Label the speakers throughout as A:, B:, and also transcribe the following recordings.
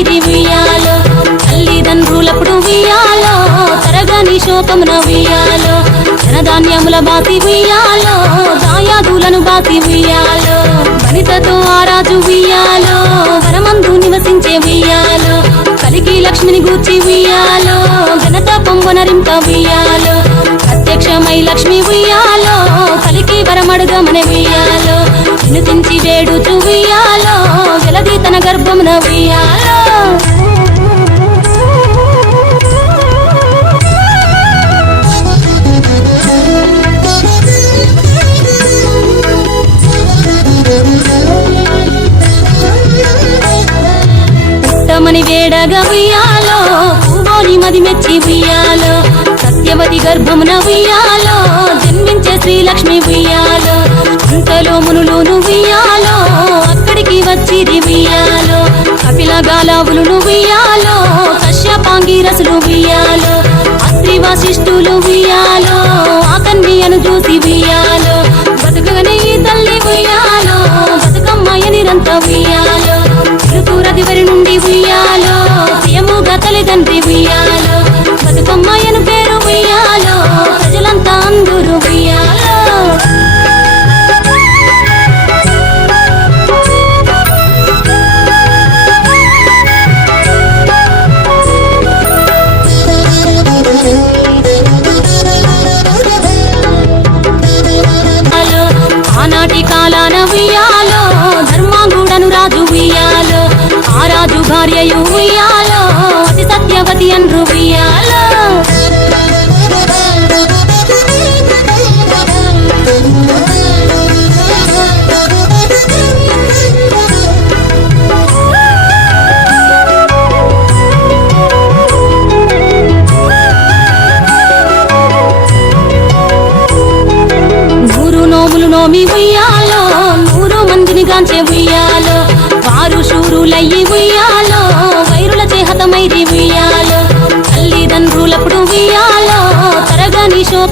A: చేహతమైరి ఉయ్యాలో తల్లిదండ్రులప్పుడు ఉయ్యాలో తరగని శోకమున ఉయ్యాలో ధనధాన్యముల బాతి ఉయ్యాలో దాయాదులను బాతి ఉయ్యాలో వనితతో ఆరాజు ఉయ్యాలో వనమందు నివసించే ఉయ్యాలో కలికి లక్ష్మిని గూర్చి ఉయ్యాలో ఘనత పొంగునరింప ఉయ్యాలో ప్రత్యక్షమై లక్ష్మి ఉయ్యాలో కలికి వరమడుగమని ఉయ్యాలో. వినుతించి వేడుచు ఉయ్యాలో వెలది తన గర్భమున ఉయ్యాలో. పుట్టమని వేడగా ఉయ్యాలో పువ్వోని మది మెచ్చి ఉయ్యాలో. సత్యవతి గర్భమున ఉయ్యాలో జన్మించే శ్రీలక్ష్మి ఉయ్యాలో. అంతలో గాలావులు ఉయ్యాలో కశ్యపాంగిరసులు ఉయ్యాలో అత్రి వశిష్ఠులు ఉయ్యాలో ఆ చూసి ఉయ్యాలో బతుకగనే ఈ తల్లి ఉయ్యాలో బతుకమ్మాయ నిరంత ఉయ్యాలో ఋతురది వరి నుండి ఉయ్యాలో ప్రియముగా తల్లిదండ్రి ఉయ్యాలో. సత్యవతి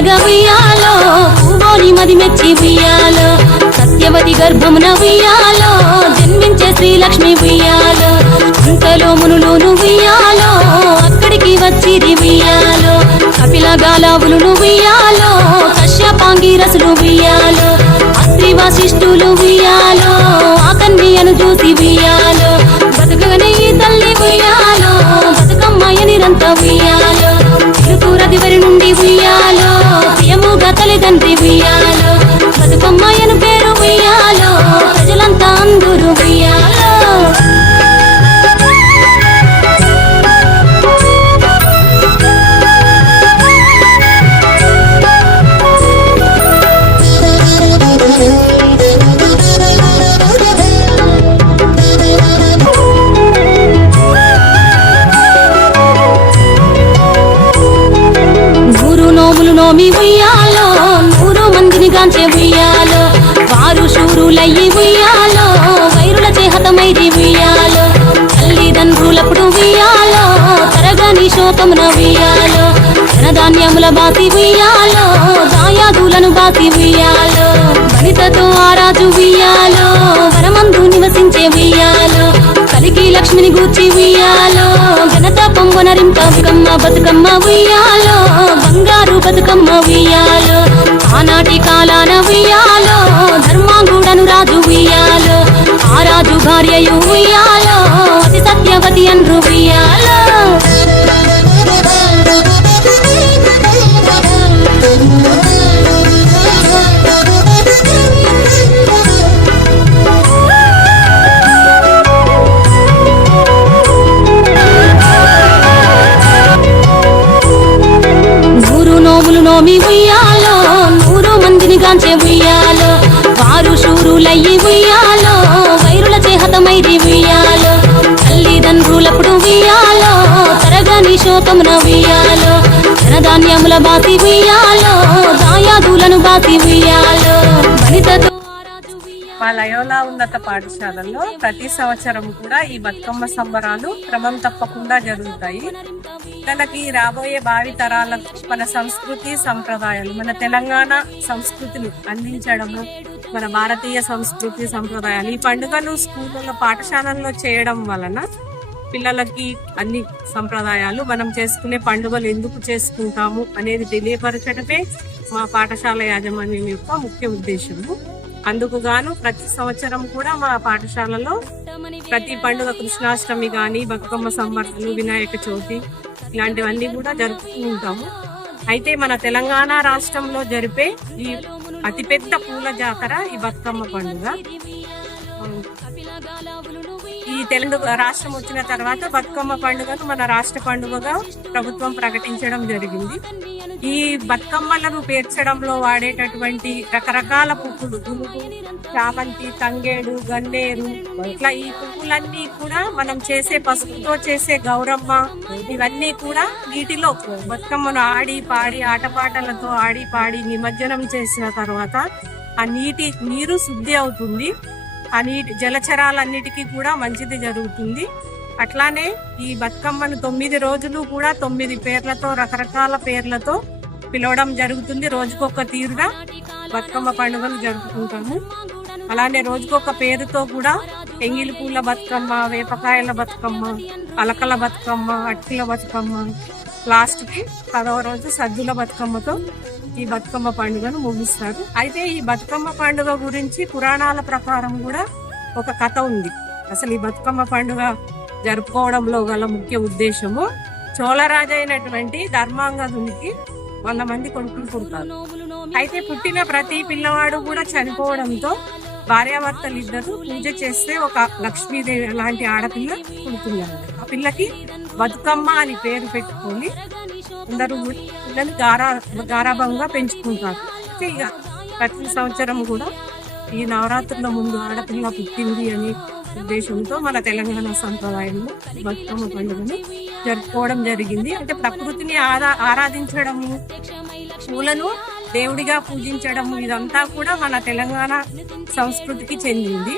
A: పుట్టమని ఉయ్యాలో పువ్వోని మది మెచ్చి ఉయ్యాలో సత్యవతి గర్భమున ఉయ్యాలో జన్మించే శ్రీలక్ష్మి ఉయ్యాలో అంతలో మునులోను ఉయ్యాలో అక్కడికి వచ్చి ఉయ్యాలో కపిల గాలావులు ఉయ్యాలో కశ్యపాంగిరసులు ఉయ్యాలో అత్రి వశిష్ఠులు ప్రియముగా లోకమున ఉయ్యాలో ధనధాన్యముల బాతి ఉయ్యాలో దాయాదులను బాసి ఉయ్యాలో వనితతో ఆరాజు ఉయ్యాలో వనమందు నివసించే ఉయ్యాలో కలికి లక్ష్మిని గూర్చి ఉయ్యాలో ఘనత పొంగునరింప బతుకమ్మ బతుకమ్మ ఉయ్యాలో బంగారు బతుకమ్మ ఉయ్యాలో ఆనాటి కాలాన ఉయ్యాలో ధర్మాంగుడను రాజు ఉయ్యాలో ఆ రాజు భార్యయు ఉయ్యాలో అతి సత్యవతి అన్రు ఉయ్యాలో. తరగని ఉయ్యాలో ధనధాన్యముల బాసి ఉయ్యాలో దాయాదులను బాసి ఉయ్యాలో బలితతో
B: మా లయోలా ఉన్నత పాఠశాలలో ప్రతి సంవత్సరం కూడా ఈ బతుకమ్మ సంబరాలు క్రమం తప్పకుండా జరుగుతాయి. తనకి రాబోయే భావి తరాలకు మన సంస్కృతి సంప్రదాయాలు మన తెలంగాణ సంస్కృతిని అందించడము మన భారతీయ సంస్కృతి సంప్రదాయాలు ఈ పండుగలు స్కూళ్ళలో పాఠశాలల్లో చేయడం వలన పిల్లలకి అన్ని సంప్రదాయాలు మనం చేసుకునే పండుగలు ఎందుకు చేసుకుంటాము అనేది తెలియపరచడమే మా పాఠశాల యాజమాన్యం యొక్క ముఖ్య ఉద్దేశము. అందుకు గాను ప్రతి సంవత్సరం కూడా మా పాఠశాలలో ప్రతి పండుగ కృష్ణాష్టమి గాని బతుకమ్మ సంబరాలు వినాయక చవితి ఇలాంటివన్నీ కూడా జరుపుతూ ఉంటాము. అయితే మన తెలంగాణ రాష్ట్రంలో జరిపే ఈ అతిపెద్ద పూల జాతర ఈ బతుకమ్మ పండుగ. ఈ తెలుగు రాష్ట్రం వచ్చిన తర్వాత బతుకమ్మ పండుగను మన రాష్ట్ర పండుగగా ప్రభుత్వం ప్రకటించడం జరిగింది. ఈ బతుకమ్మలను పేర్చడంలో వాడేటటువంటి రకరకాల పువ్వులు గునుగు చామంతి తంగేడు గన్నేరు ఇట్లా ఈ పువ్వులన్నీ కూడా మనం చేసే పసుపుతో చేసే గౌరమ్మ ఇవన్నీ కూడా నీటిలో బతుకమ్మను ఆడి పాడి ఆటపాటలతో ఆడి పాడి నిమజ్జనం చేసిన తర్వాత ఆ నీటి నీరు శుద్ధి అవుతుంది. ఆ నీటి జలచరాలన్నిటికీ కూడా మంచిది జరుగుతుంది. అట్లానే ఈ బతుకమ్మను తొమ్మిది రోజులు కూడా తొమ్మిది పేర్లతో రకరకాల పేర్లతో పిలవడం జరుగుతుంది. రోజుకొక తీరుగా బతుకమ్మ పండుగను జరుపుకుంటాము. అలానే రోజుకొక పేరుతో కూడా ఎంగిలి పూల బతుకమ్మ వేపకాయల బతుకమ్మ అలకల బతుకమ్మ అట్టిల బతుకమ్మ లాస్ట్కి పదవ రోజు సద్దుల బతుకమ్మతో ఈ బతుకమ్మ పండుగను ముగిస్తారు. అయితే ఈ బతుకమ్మ పండుగ గురించి పురాణాల ప్రకారం కూడా ఒక కథ ఉంది. అసలు ఈ బతుకమ్మ పండుగ జరుపుకోవడంలో గల ముఖ్య ఉద్దేశము చోళరాజు అయినటువంటి ధర్మాంగదునికి వంద మంది కొడుకులు పుడతారు. అయితే పుట్టిన ప్రతి పిల్లవాడు కూడా చనిపోవడంతో భార్యాభర్తలు ఇద్దరు పూజ చేస్తే ఒక లక్ష్మీదేవి లాంటి ఆడపిల్ల పుడుతున్నారు ఆ పిల్లకి బతుకమ్మ అని పేరు పెట్టుకొని అందరూ పిల్లలు గారా గారాభంగా పెంచుకుంటారు. ఇక ప్రతి సంవత్సరం కూడా ఈ నవరాత్రుల ముందు ఆడపిల్ల పుట్టింది అనే ఉద్దేశంతో మన తెలంగాణ సంప్రదాయంలో బతుకమ్మ పండుగను జరుపుకోవడం జరిగింది. అంటే ప్రకృతిని ఆరా ఆరాధించడము పూలను దేవుడిగా పూజించడము ఇదంతా కూడా మన తెలంగాణ సంస్కృతికి చెందింది.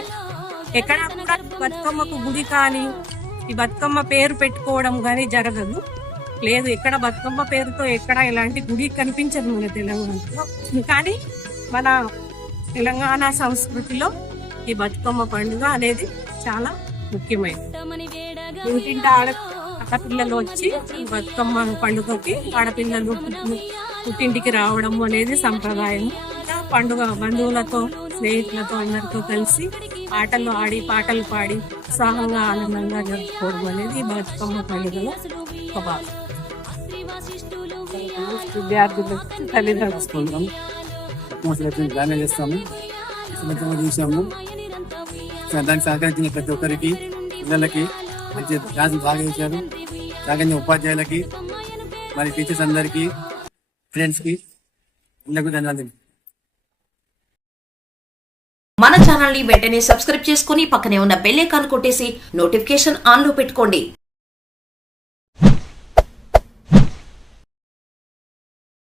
B: ఎక్కడ కూడా బతుకమ్మకు గుడి కానీ ఈ బతుకమ్మ పేరు పెట్టుకోవడం కానీ జరగదు. లేదు ఎక్కడ బతుకమ్మ పేరుతో ఎక్కడ ఎలాంటి గుడి కనిపించదు మన తెలంగాణలో. కానీ మన తెలంగాణ సంస్కృతిలో ఈ బతుకమ్మ పండుగ అనేది చాలా ముఖ్యమైనది. ఇంటింటి ఆడ ఆడపిల్లలు వచ్చి ఈ బతుకమ్మ పండుగకి ఆడపిల్లలు పుట్టి- పుట్టింటికి రావడం అనేది సంప్రదాయం. పండుగ బంధువులతో స్నేహితులతో అందరితో కలిసి ఆటలు ఆడి పాటలు పాడి ఉత్సాహంగా ఆనందంగా జరుపుకోవడం అనేది బతుకమ్మ పండుగలో ఒక భాగం. విద్యార్థులకు తల్లిదండ్రులు
C: గ్రాండ్గా చేస్తాము? చూసాము. దానికి సహకరించిన ప్రతి ఒక్కరికి పిల్లలకి మంచి క్లాసులు బాగా సహకరించిన ఉపాధ్యాయులకి మరి టీచర్స్ అందరికీ ఫ్రెండ్స్కి అందరికీ ధన్యవాదాలు.
D: మన ఛానల్ని వెంటనే సబ్స్క్రైబ్ చేసుకుని పక్కనే ఉన్న బెల్ ఐకాన్ కొట్టేసి నోటిఫికేషన్ ఆన్లో పెట్టుకోండి.